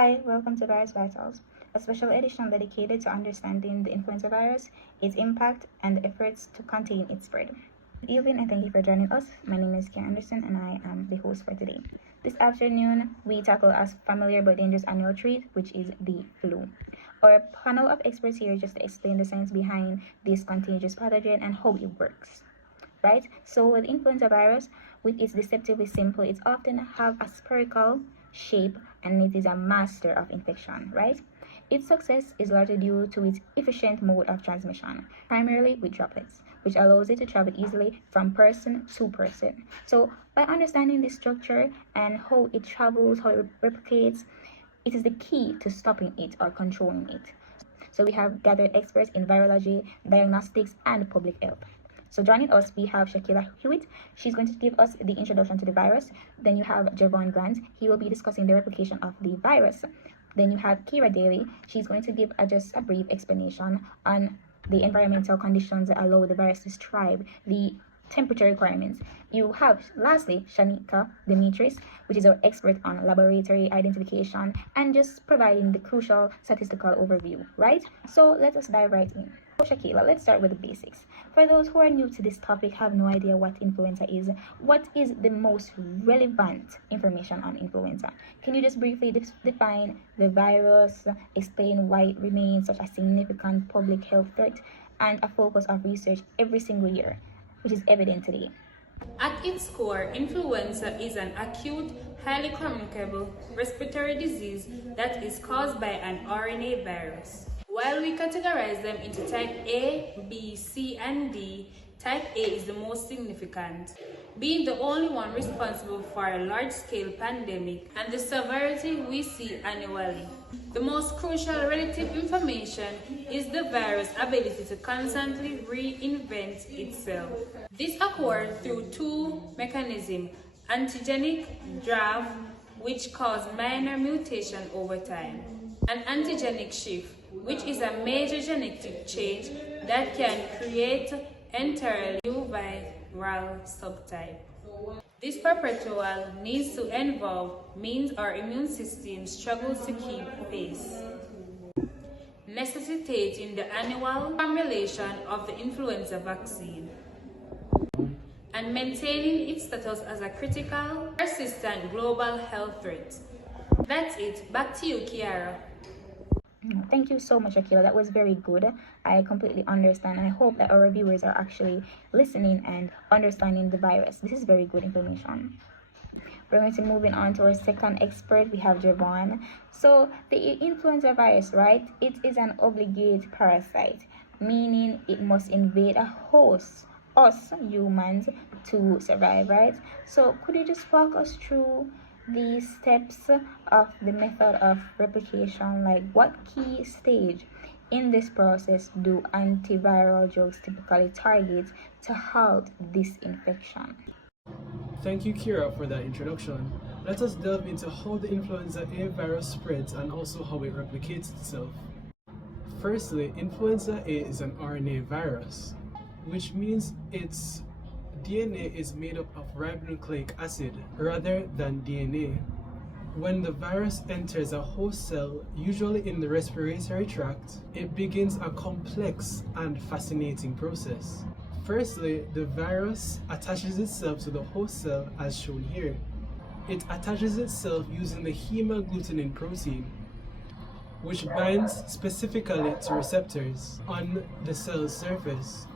Hi, welcome to Virus Vitals, a special edition dedicated to understanding the influenza virus, its impact, and the efforts to contain its spread. Good evening and thank you for joining us. My name is Karen Anderson and I am the host for today. This afternoon, we tackle a familiar but dangerous annual treat, which is the flu. Our panel of experts here just to explain the science behind this contagious pathogen and how it works. Right? So with influenza virus, with its deceptively simple, it often have a spherical shape and it is a master of infection, right? Its success is largely due to its efficient mode of transmission, primarily with droplets, which allows it to travel easily from person to person. So by understanding this structure and how it travels, how it replicates, it is the key to stopping it or controlling it. So we have gathered experts in virology, diagnostics, and public health. So joining us, we have Shakila Hewitt. She's going to give us the introduction to the virus. Then you have Javon Grant. He will be discussing the replication of the virus. Then you have Kira Daly. She's going to give just a brief explanation on the environmental conditions that allow the virus to thrive, the temperature requirements. You have, lastly, Shanika Demetris, which is our expert on laboratory identification and just providing the crucial statistical overview, right? So let us dive right in. So Shakila, let's start with the basics. For those who are new to this topic, have no idea what influenza is, what is the most relevant information on influenza? Can you just briefly define the virus, explain why it remains such a significant public health threat and a focus of research every single year, which is evident today? At its core, influenza is an acute, highly communicable respiratory disease that is caused by an RNA virus. While we categorize them into type A, B, C, and D, type A is the most significant, being the only one responsible for a large-scale pandemic and the severity we see annually. The most crucial relative information is the virus' ability to constantly reinvent itself. This occurs through two mechanisms: antigenic drift, which cause minor mutation over time, and antigenic shift, which is a major genetic change that can create entirely new viral subtype. This perpetual needs to involve means our immune system struggles to keep pace, necessitating the annual formulation of the influenza vaccine and maintaining its status as a critical, persistent global health threat. That's it. Back to you, Kiara. Thank you so much, Akila. That was very good. I completely understand. I hope that our viewers are actually listening and understanding the virus. This is very good information. We're going to moving on to our second expert. We have Javon. So the influenza virus, right? It is an obligate parasite, meaning it must invade a host, us humans, to survive, right? So could you just walk us through the steps of the method of replication? Like what key stage in this process do antiviral drugs typically target to halt this infection? Thank you, Kira, for that introduction. Let us delve into how the influenza A virus spreads and also how it replicates itself. Firstly, influenza A is an RNA virus, which means its DNA is made up of ribonucleic acid rather than DNA. When the virus enters a host cell, usually in the respiratory tract, it begins a complex and fascinating process. Firstly, the virus attaches itself to the host cell as shown here. It attaches itself using the hemagglutinin protein, which binds specifically to receptors on the cell's surface.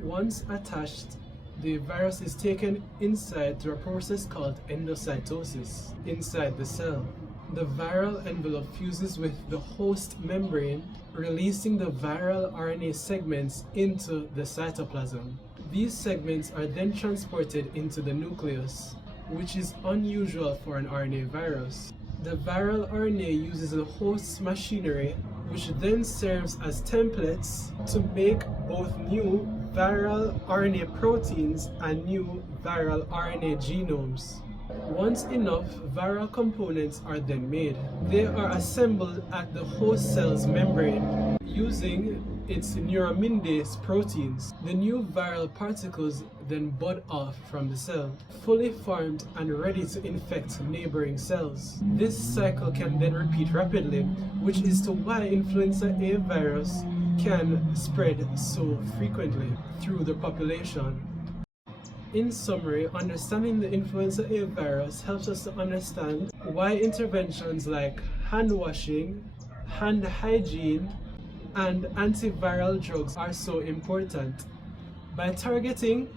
Once attached, the virus is taken inside through a process called endocytosis inside the cell. The viral envelope fuses with the host membrane, releasing the viral RNA segments into the cytoplasm. These segments are then transported into the nucleus, which is unusual for an RNA virus. The viral RNA uses the host's machinery, which then serves as templates to make both new viral RNA proteins and new viral RNA genomes. Once enough viral components are then made, they are assembled at the host cell's membrane using its neuraminidase proteins. The new viral particles then bud off from the cell, fully formed and ready to infect neighboring cells. This cycle can then repeat rapidly, which is to why influenza A virus can spread so frequently through the population. In summary, understanding the influenza A virus helps us to understand why interventions like hand washing, hand hygiene, and antiviral drugs are so important. By targeting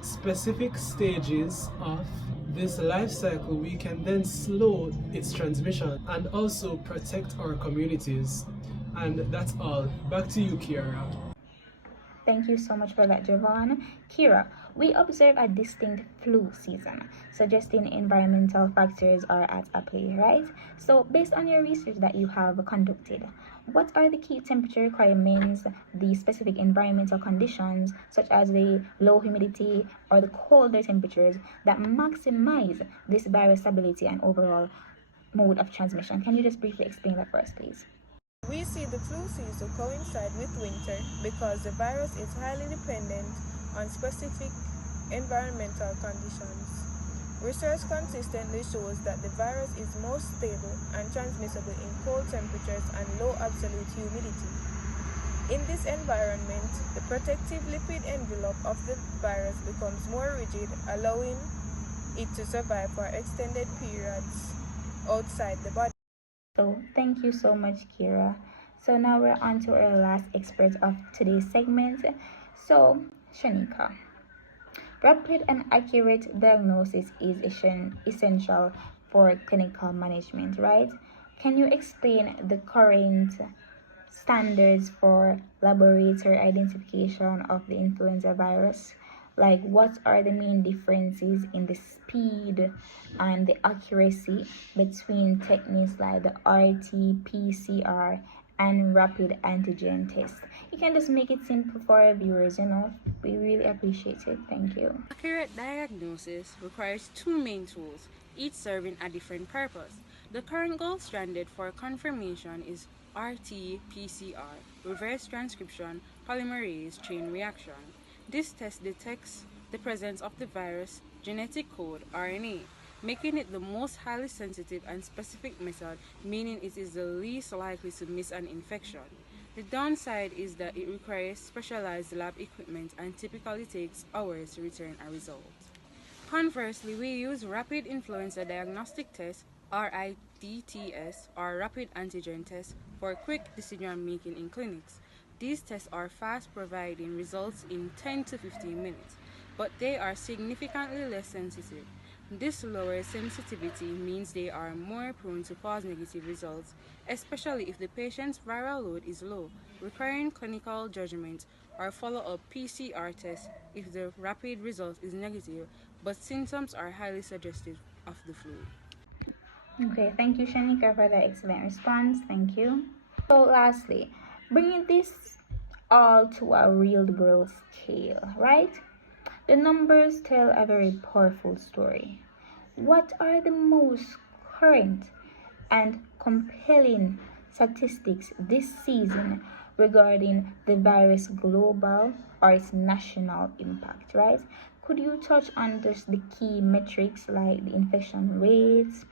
specific stages of this life cycle, we can then slow its transmission and also protect our communities. And that's all. Back to you, Kiara. Thank you so much for that, Javon. Kira, we observe a distinct flu season, suggesting environmental factors are at play, right? So, based on your research that you have conducted, what are the key temperature requirements, the specific environmental conditions, such as the low humidity or the colder temperatures, that maximize this virus stability and overall mode of transmission? Can you just briefly explain that for us, please? We see the flu season coincide with winter because the virus is highly dependent on specific environmental conditions. Research consistently shows that the virus is most stable and transmissible in cold temperatures and low absolute humidity. In this environment, the protective lipid envelope of the virus becomes more rigid, allowing it to survive for extended periods outside the body. So thank you so much, Kira. So now we're on to our last expert of today's segment. So, Shanika, rapid and accurate diagnosis is essential for clinical management, right? Can you explain the current standards for laboratory identification of the influenza virus? Like, what are the main differences in the speed and the accuracy between techniques like the RT-PCR and rapid antigen test? You can just make it simple for our viewers, we really appreciate it. Thank you. Accurate diagnosis requires two main tools, each serving a different purpose. The current gold standard for confirmation is RT-PCR, reverse transcription polymerase chain reaction. This test detects the presence of the virus genetic code RNA, making it the most highly sensitive and specific method, meaning it is the least likely to miss an infection. The downside is that it requires specialized lab equipment and typically takes hours to return a result. Conversely, we use rapid influenza diagnostic test RIDTS or rapid antigen test for quick decision making in clinics. These tests are fast, providing results in 10 to 15 minutes, but they are significantly less sensitive. This lower sensitivity means they are more prone to false negative results, especially if the patient's viral load is low, requiring clinical judgment or follow-up PCR test if the rapid result is negative, but symptoms are highly suggestive of the flu. Okay, thank you, Shanika, for that excellent response. Thank you. So lastly, bringing this all to a real world scale, right? The numbers tell a very powerful story. What are the most current and compelling statistics this season regarding the virus global or its national impact, right? Could you touch on just the key metrics like the infection rates,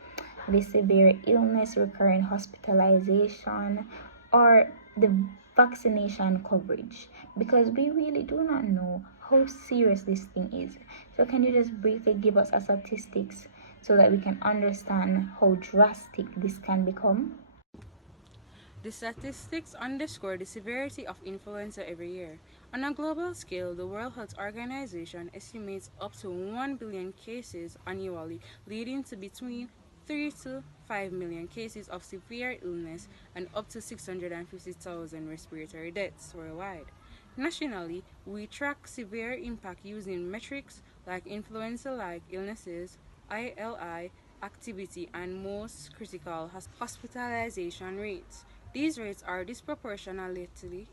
the severe illness, recurrent hospitalization, or the vaccination coverage? Because we really do not know how serious this thing is. So can you just briefly give us a statistics so that we can understand how drastic this can become? The statistics underscore the severity of influenza every year. On a global scale, the World Health Organization estimates up to 1 billion cases annually, leading to between 3 to 5 million cases of severe illness and up to 650,000 respiratory deaths worldwide. Nationally, we track severe impact using metrics like influenza-like illnesses, ILI, activity, and most critical hospitalization rates. These rates are disproportionately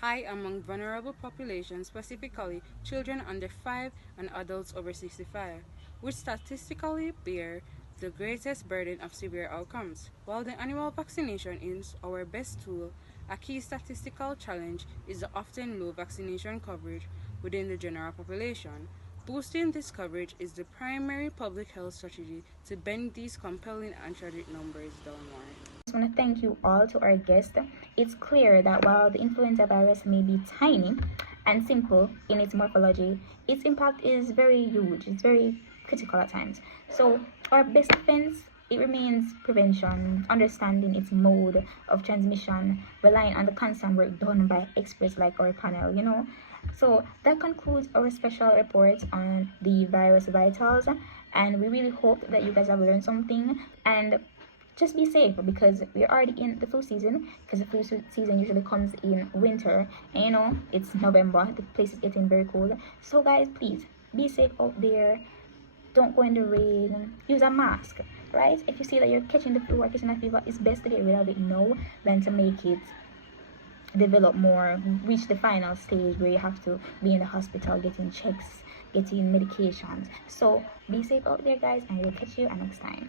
high among vulnerable populations, specifically children under 5 and adults over 65. which statistically bear the greatest burden of severe outcomes. While the animal vaccination is our best tool, a key statistical challenge is the often low vaccination coverage within the general population. Boosting this coverage is the primary public health strategy to bend these compelling and tragic numbers downward. I just want to thank you all to our guest. It's clear that while the influenza virus may be tiny and simple in its morphology, its impact is very huge. It's very critical at times. So our best defense, it remains prevention, understanding its mode of transmission, relying on the constant work done by experts like our panel. So that concludes our special report on the virus vitals, and we really hope that you guys have learned something. And just be safe, because we're already in the flu season, because the flu season usually comes in winter, and it's November, the place is getting very cold. So guys, please be safe out there. Don't go in the rain. Use a mask, right? If you see that you're catching the flu or catching a fever, it's best to get rid of it now than to make it develop more, reach the final stage where you have to be in the hospital getting checks, getting medications. So be safe out there, guys, and we'll catch you next time.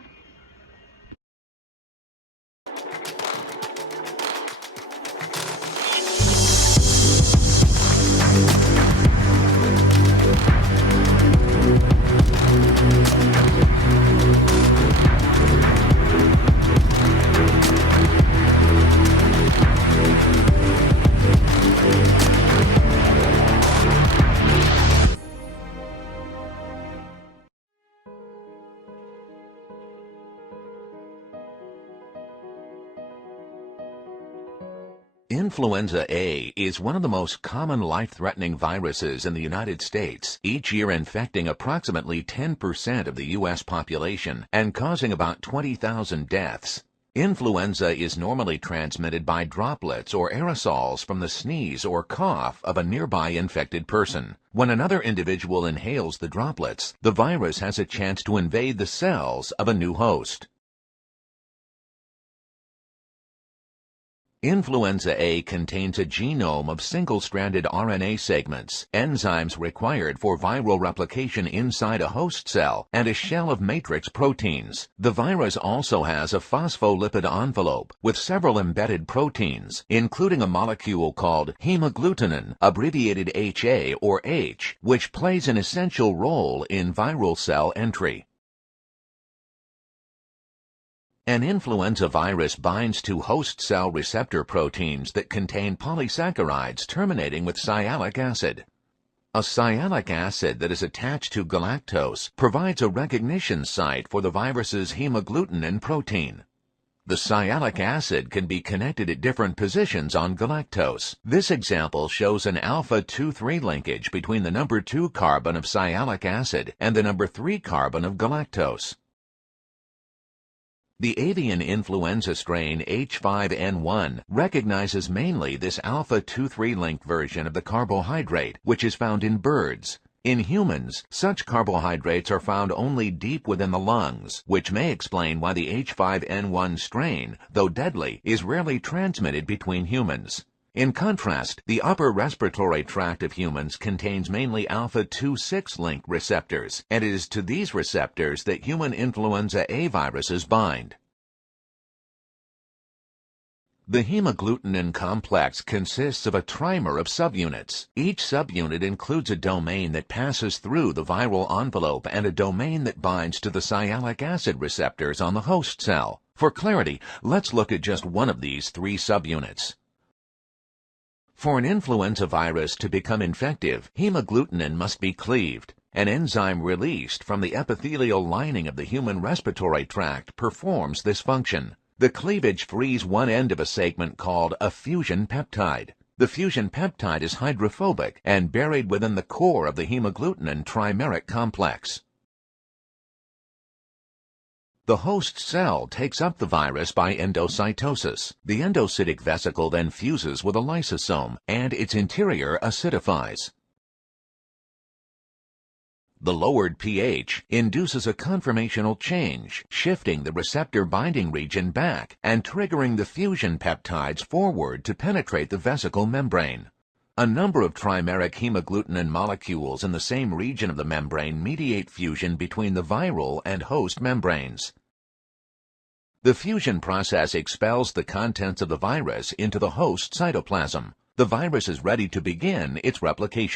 Influenza A is one of the most common life-threatening viruses in the United States, each year infecting approximately 10% of the U.S. population and causing about 20,000 deaths. Influenza is normally transmitted by droplets or aerosols from the sneeze or cough of a nearby infected person. When another individual inhales the droplets, the virus has a chance to invade the cells of a new host. Influenza A contains a genome of single-stranded RNA segments, enzymes required for viral replication inside a host cell, and a shell of matrix proteins. The virus also has a phospholipid envelope with several embedded proteins, including a molecule called hemagglutinin, abbreviated HA or H, which plays an essential role in viral cell entry. An influenza virus binds to host cell receptor proteins that contain polysaccharides terminating with sialic acid. A sialic acid that is attached to galactose provides a recognition site for the virus's hemagglutinin protein. The sialic acid can be connected at different positions on galactose. This example shows an alpha-2,3 linkage between the number 2 carbon of sialic acid and the number 3 carbon of galactose. The avian influenza strain H5N1 recognizes mainly this alpha-2,3 linked version of the carbohydrate, which is found in birds. In humans, such carbohydrates are found only deep within the lungs, which may explain why the H5N1 strain, though deadly, is rarely transmitted between humans. In contrast, the upper respiratory tract of humans contains mainly alpha-2,6 linked receptors, and it is to these receptors that human influenza A viruses bind. The hemagglutinin complex consists of a trimer of subunits. Each subunit includes a domain that passes through the viral envelope and a domain that binds to the sialic acid receptors on the host cell. For clarity, let's look at just one of these 3 subunits. For an influenza virus to become infective, hemagglutinin must be cleaved. An enzyme released from the epithelial lining of the human respiratory tract performs this function. The cleavage frees one end of a segment called a fusion peptide. The fusion peptide is hydrophobic and buried within the core of the hemagglutinin trimeric complex. The host cell takes up the virus by endocytosis. The endocytic vesicle then fuses with a lysosome, and its interior acidifies. The lowered pH induces a conformational change, shifting the receptor binding region back and triggering the fusion peptides forward to penetrate the vesicle membrane. A number of trimeric hemagglutinin molecules in the same region of the membrane mediate fusion between the viral and host membranes. The fusion process expels the contents of the virus into the host cytoplasm. The virus is ready to begin its replication.